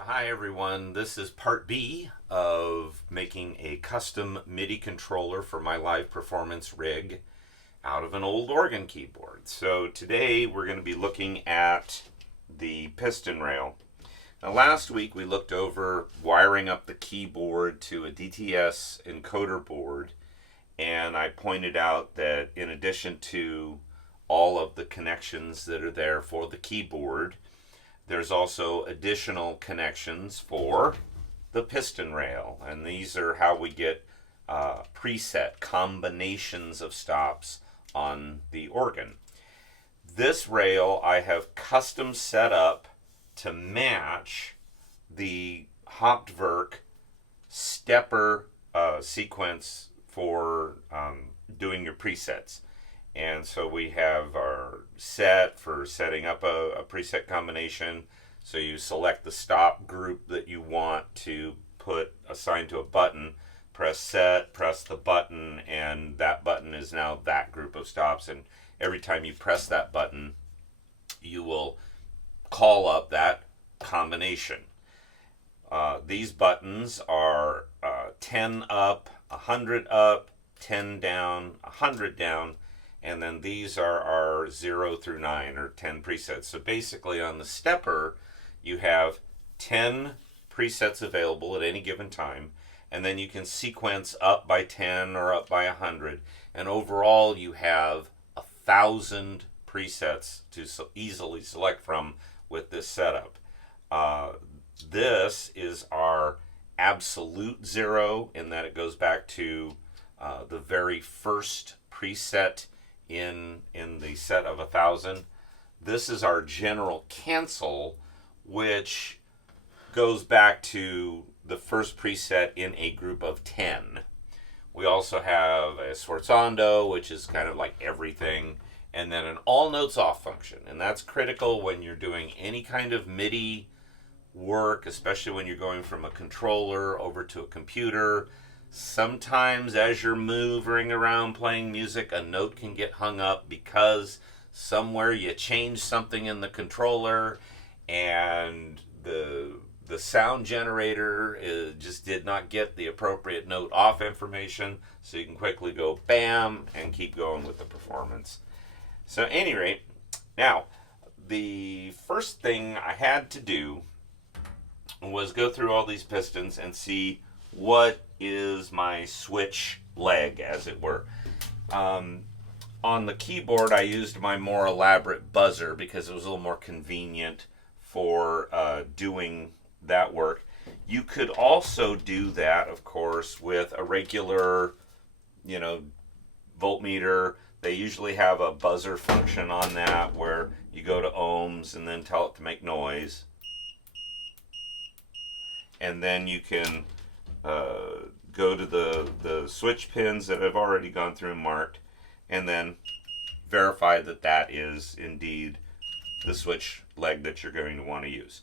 So hi everyone, this is part B of making a custom MIDI controller for my live performance rig out of an old organ keyboard. So today we're going to be looking at the piston rail. Now last week we looked over wiring up the keyboard to a DTS encoder board, and I pointed out that in addition to all of the connections that are there for the keyboard, there's also additional connections for the piston rail, and these are how we get preset combinations of stops on the organ. This rail I have custom set up to match the Hauptwerk stepper sequence for doing your presets. And so we have our set for setting up a preset combination. So you select the stop group that you want to put assigned to a button, press set, press the button, and that button is now that group of stops. And every time you press that button, you will call up that combination. These buttons are 10 up, 100 up, 10 down, 100 down, and then these are our 0 through 9 or 10 presets. So basically on the stepper, you have 10 presets available at any given time, and then you can sequence up by 10 or up by 100, and overall you have 1,000 presets to easily select from with this setup. This is our absolute 0 in that it goes back to the very first preset in the set of 1,000. This is our general cancel, which goes back to the first preset in a group of 10. We also have a sforzando, which is kind of like everything, and then an all notes off function. And that's critical when you're doing any kind of MIDI work, especially when you're going from a controller over to a computer. Sometimes as you're moving around playing music, a note can get hung up because somewhere you changed something in the controller and the sound generator just did not get the appropriate note off information, so you can quickly go bam and keep going with the performance. So at any rate, now the first thing I had to do was go through all these pistons and see what is my switch leg, as it were. On the keyboard, I used my more elaborate buzzer because it was a little more convenient for doing that work. You could also do that, of course, with a regular, voltmeter. They usually have a buzzer function on that where you go to ohms and then tell it to make noise. And then you can go to the switch pins that I've already gone through and marked, and then verify that that is indeed the switch leg that you're going to want to use.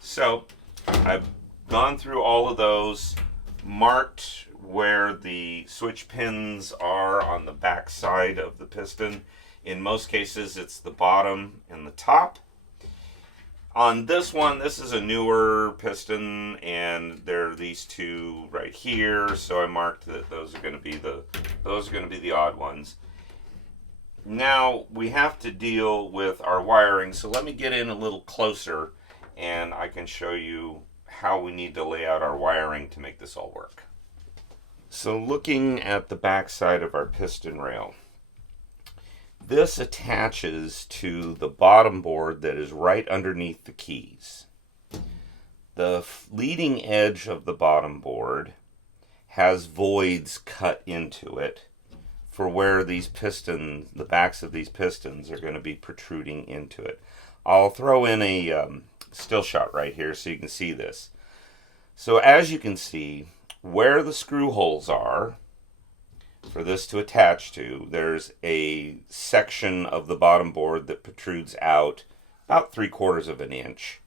So I've gone through all of those, marked where the switch pins are on the back side of the piston. In most cases it's the bottom and the top. On this one, this is a newer piston, and there are these two right here, so I marked that those are going to be the odd ones. Now we have to deal with our wiring, so let me get in a little closer and I can show you how we need to lay out our wiring to make this all work. So looking at the back side of our piston rail, this attaches to the bottom board that is right underneath the keys. The leading edge of the bottom board has voids cut into it for where these pistons, the backs of these pistons, are going to be protruding into it. I'll throw in a still shot right here so you can see this. So as you can see, where the screw holes are for this to attach to, there's a section of the bottom board that protrudes out about 3/4 of an inch.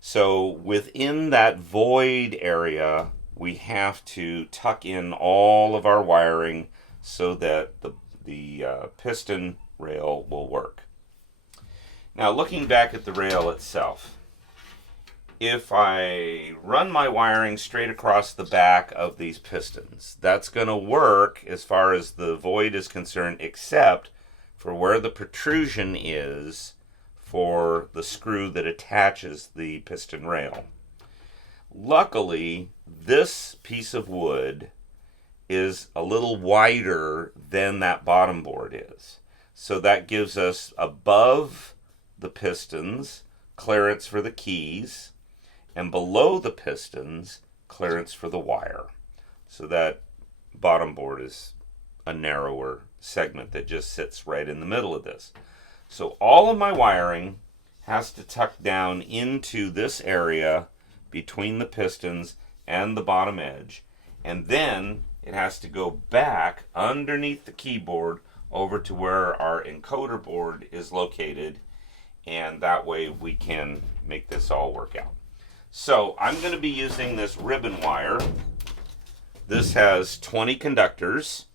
So within that void area, we have to tuck in all of our wiring so that the piston rail will work. Now looking back at the rail itself, if I run my wiring straight across the back of these pistons, that's going to work as far as the void is concerned, except for where the protrusion is for the screw that attaches the piston rail. Luckily, this piece of wood is a little wider than that bottom board is. So that gives us above the pistons clearance for the keys, and below the pistons clearance for the wire. So that bottom board is a narrower segment that just sits right in the middle of this. So all of my wiring has to tuck down into this area between the pistons and the bottom edge, and then it has to go back underneath the keyboard over to where our encoder board is located, and that way we can make this all work out. So I'm going to be using this ribbon wire. This has 20 conductors,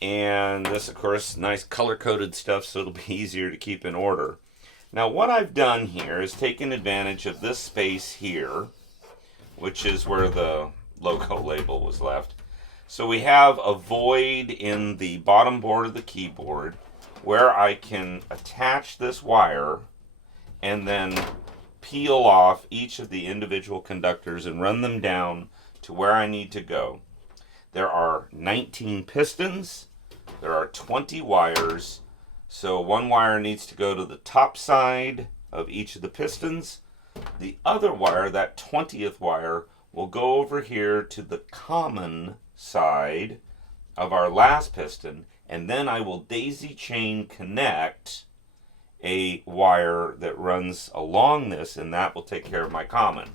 and this, of course, nice color-coded stuff, so it'll be easier to keep in order. Now what I've done here is taken advantage of this space here, which is where the logo label was left. So we have a void in the bottom board of the keyboard where I can attach this wire and then peel off each of the individual conductors and run them down to where I need to go. There are 19 pistons, there are 20 wires, so one wire needs to go to the top side of each of the pistons. The other wire, that 20th wire, will go over here to the common side of our last piston, and then I will daisy chain connect a wire that runs along this, and that will take care of my common.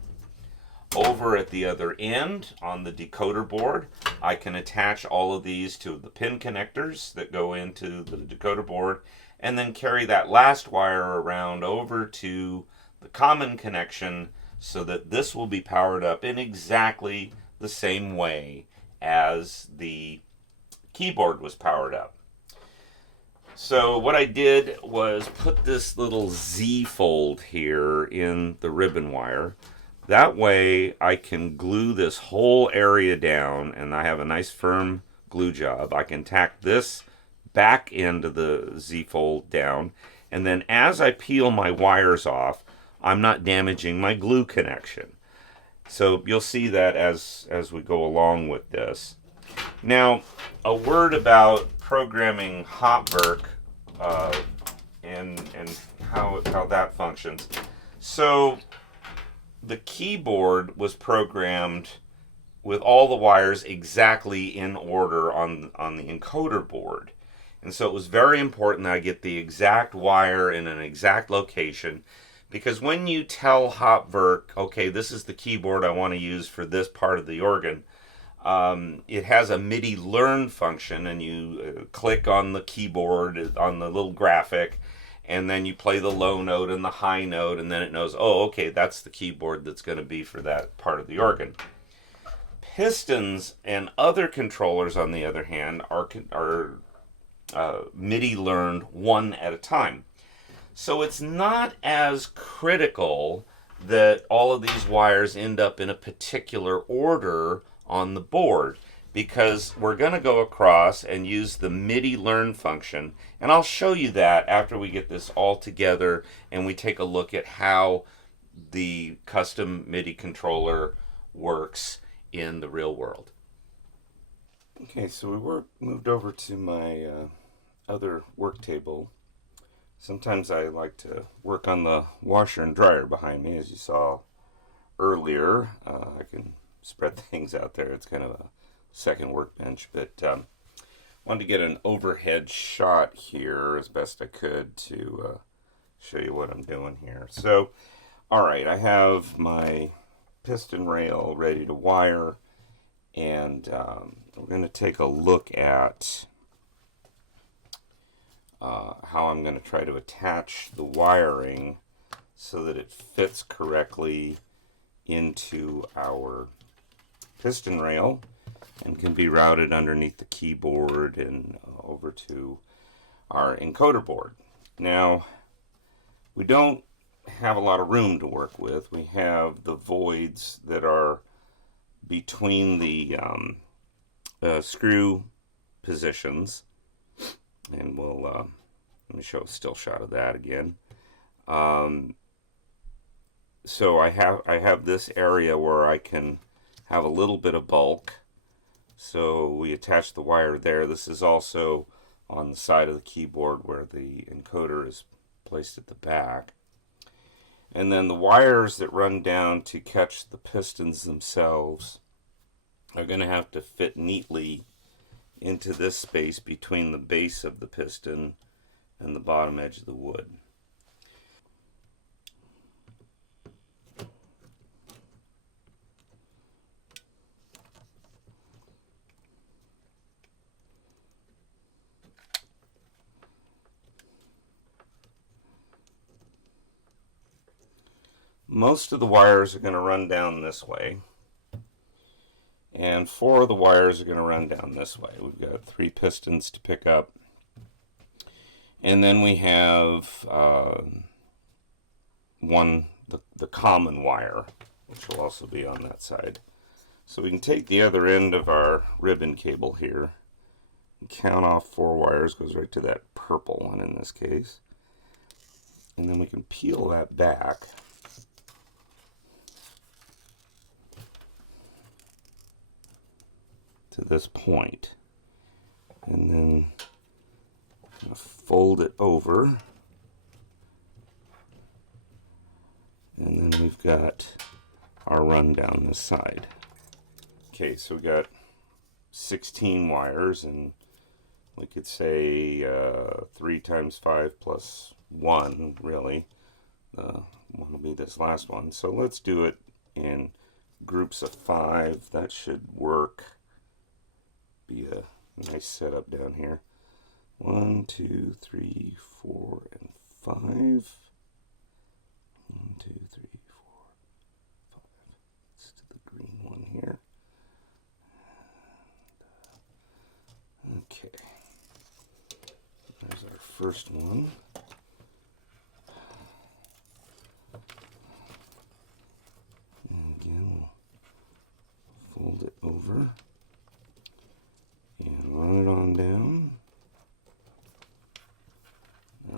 Over at the other end on the decoder board, I can attach all of these to the pin connectors that go into the decoder board, and then carry that last wire around over to the common connection so that this will be powered up in exactly the same way as the keyboard was powered up. So what I did was put this little Z fold here in the ribbon wire. That way I can glue this whole area down, and I have a nice firm glue job. I can tack this back into the Z fold down, and then as I peel my wires off, I'm not damaging my glue connection. So you'll see that as we go along with this. Now, a word about programming Hopwerk and how that functions. So the keyboard was programmed with all the wires exactly in order on the encoder board. And so it was very important that I get the exact wire in an exact location, because when you tell Hopwerk, okay, this is the keyboard I want to use for this part of the organ, it has a MIDI learn function, and you click on the keyboard on the little graphic, and then you play the low note and the high note, and then it knows, oh, okay, that's the keyboard that's going to be for that part of the organ. Pistons and other controllers, on the other hand, are MIDI learned one at a time. So it's not as critical that all of these wires end up in a particular order on the board, because we're going to go across and use the MIDI learn function, and I'll show you that after we get this all together and we take a look at how the custom MIDI controller works in the real world. Okay, so we moved over to my other work table. Sometimes I like to work on the washer and dryer behind me, as you saw earlier. I can spread things out there. It's kind of a second workbench, but wanted to get an overhead shot here as best I could to show you what I'm doing here. So, all right, I have my piston rail ready to wire, and we're going to take a look at how I'm going to try to attach the wiring so that it fits correctly into our piston rail and can be routed underneath the keyboard and over to our encoder board. Now, we don't have a lot of room to work with. We have the voids that are between the screw positions, and we'll let me show a still shot of that again. So I have this area where I can have a little bit of bulk. So we attach the wire there. This is also on the side of the keyboard where the encoder is placed at the back. And then the wires that run down to catch the pistons themselves are going to have to fit neatly into this space between the base of the piston and the bottom edge of the wood. Most of the wires are going to run down this way, and 4 of the wires are going to run down this way. We've got 3 pistons to pick up, and then we have the common wire, which will also be on that side. So we can take the other end of our ribbon cable here and count off 4 wires, goes right to that purple one in this case, and then we can peel that back. To this point, and then fold it over, and then we've got our run down this side. Okay, so we got 16 wires, and we could say 3 times 5 plus 1, really. One will be this last one. So let's do it in groups of 5. That should work. Be a nice setup down here. 1, 2, 3, 4, and 5. 1, 2, 3, 4, 5. Let's do the green one here. Okay. There's our first one. And again, we'll fold it over and run it on down.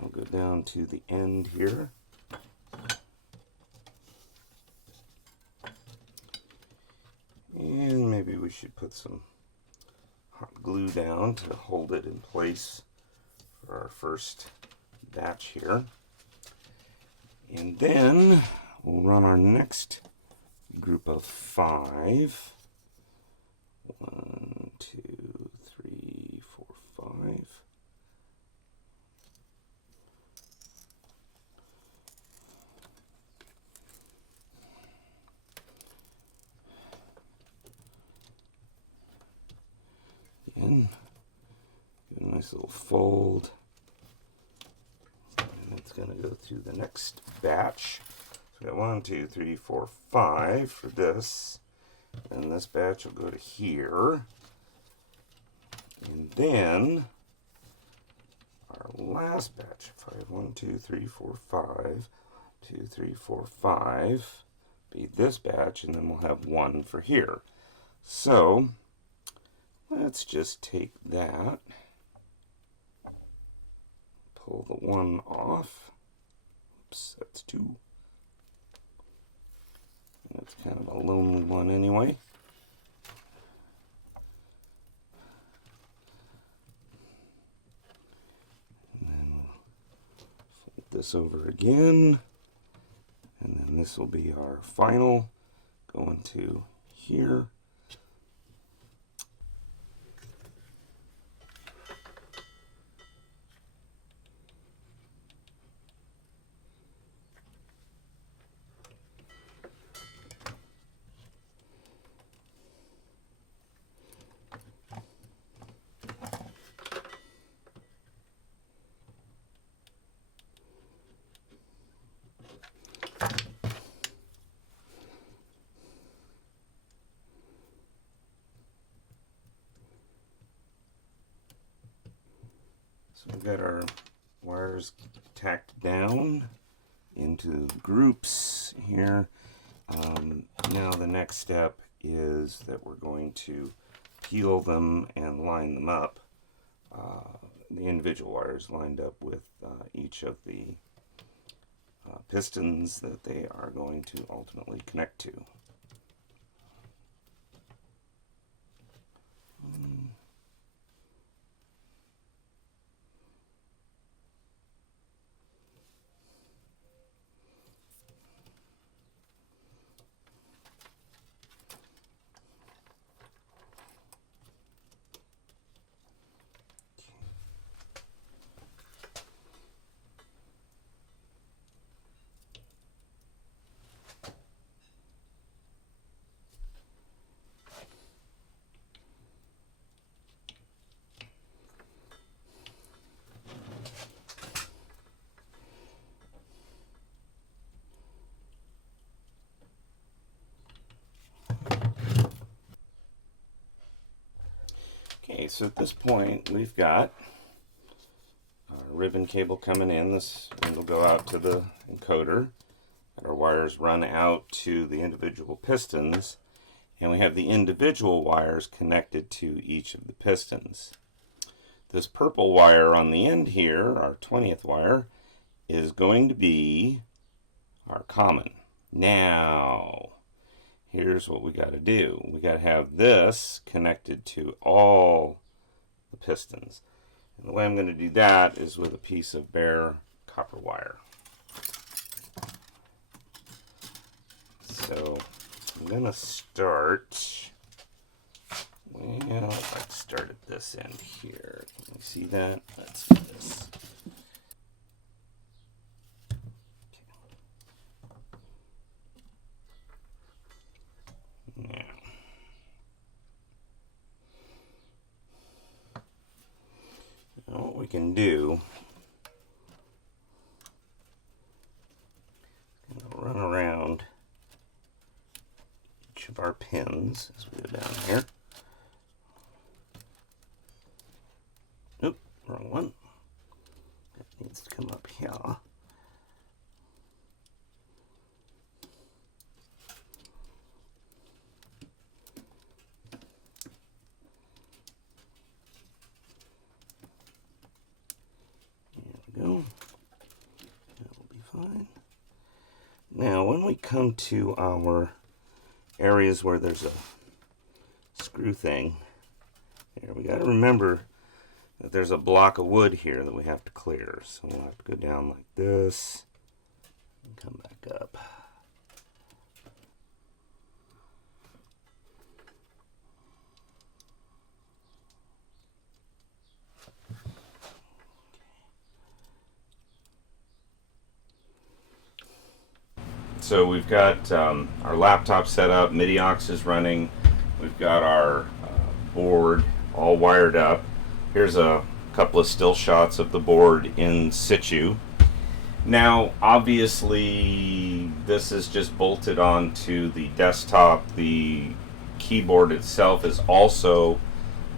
I'll go down to the end here. And maybe we should put some hot glue down to hold it in place for our first batch here. And then we'll run our next group of 5. 1, 2, 3, 4, 5. Again, get a nice little fold. And it's going to go through the next batch. So we got 1, 2, 3, 4, 5 for this. And this batch will go to here. And then our last batch of 5, 1, 2, 3, 4, 5, 2, 3, 4, 5, be this batch, and then we'll have 1 for here. So let's just take that, pull the 1 off. Oops, that's 2. That's kind of a lonely one anyway. And then we'll fold this over again. And then this will be our final, going to here. So we've got our wires tacked down, into groups here. Now the next step is that we're going to peel them and line them up. The individual wires lined up with each of the pistons that they are going to ultimately connect to. Okay, so at this point we've got our ribbon cable coming in. This will go out to the encoder. Our wires run out to the individual pistons, and we have the individual wires connected to each of the pistons. This purple wire on the end here, our 20th wire, is going to be our common. Now, here's what we got to do. We got to have this connected to all the pistons. And the way I'm going to do that is with a piece of bare copper wire. So I'm going to start, well, I started this end here. Can you see that? Let's do this. Now what we can do, run around each of our pins as we go down here. Oop, wrong one. That needs to come up here. Go. That will be fine. Now, when we come to our areas where there's a screw thing, here we got to remember that there's a block of wood here that we have to clear. So we'll have to go down like this and come back up. So we've got our laptop set up, MIDI aux is running, we've got our board all wired up. Here's a couple of still shots of the board in situ. Now obviously this is just bolted onto the desktop. The keyboard itself is also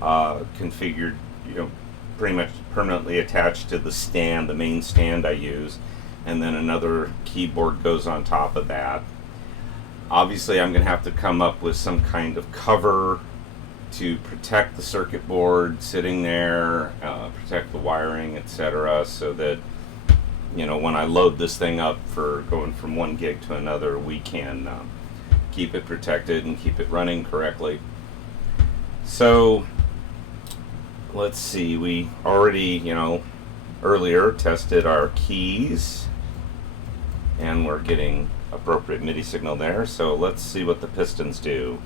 configured, pretty much permanently attached to the stand, the main stand I use. And then another keyboard goes on top of that. Obviously I'm going to have to come up with some kind of cover to protect the circuit board sitting there, protect the wiring, etc., so that when I load this thing up for going from one gig to another, we can keep it protected and keep it running correctly. So let's see, we already earlier tested our keys and we're getting appropriate MIDI signal there, so let's see what the pistons do.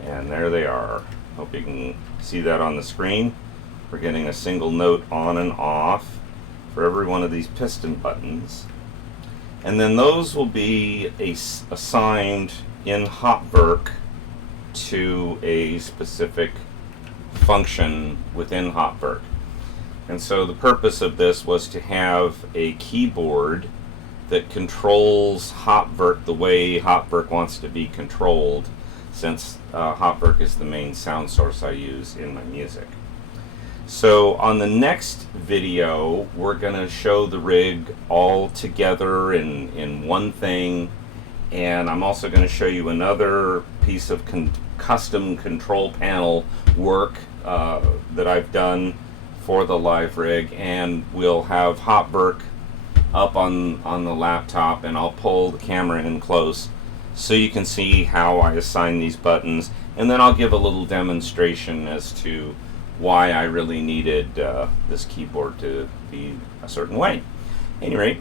And there they are. Hope you can see that on the screen. We're getting a single note on and off for every one of these piston buttons, and then those will be assigned in Hopwork to a specific function within Hopwork. And so the purpose of this was to have a keyboard that controls Hopwork the way Hopwork wants to be controlled, since Hopwork is the main sound source I use in my music. So on the next video, we're going to show the rig all together in one thing, and I'm also going to show you another piece of custom control panel work that I've done for the live rig, and we'll have Hotberg up on the laptop, and I'll pull the camera in close so you can see how I assign these buttons, and then I'll give a little demonstration as to why I really needed this keyboard to be a certain way. At any rate,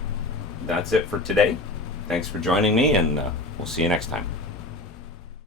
that's it for today. Thanks for joining me, and we'll see you next time.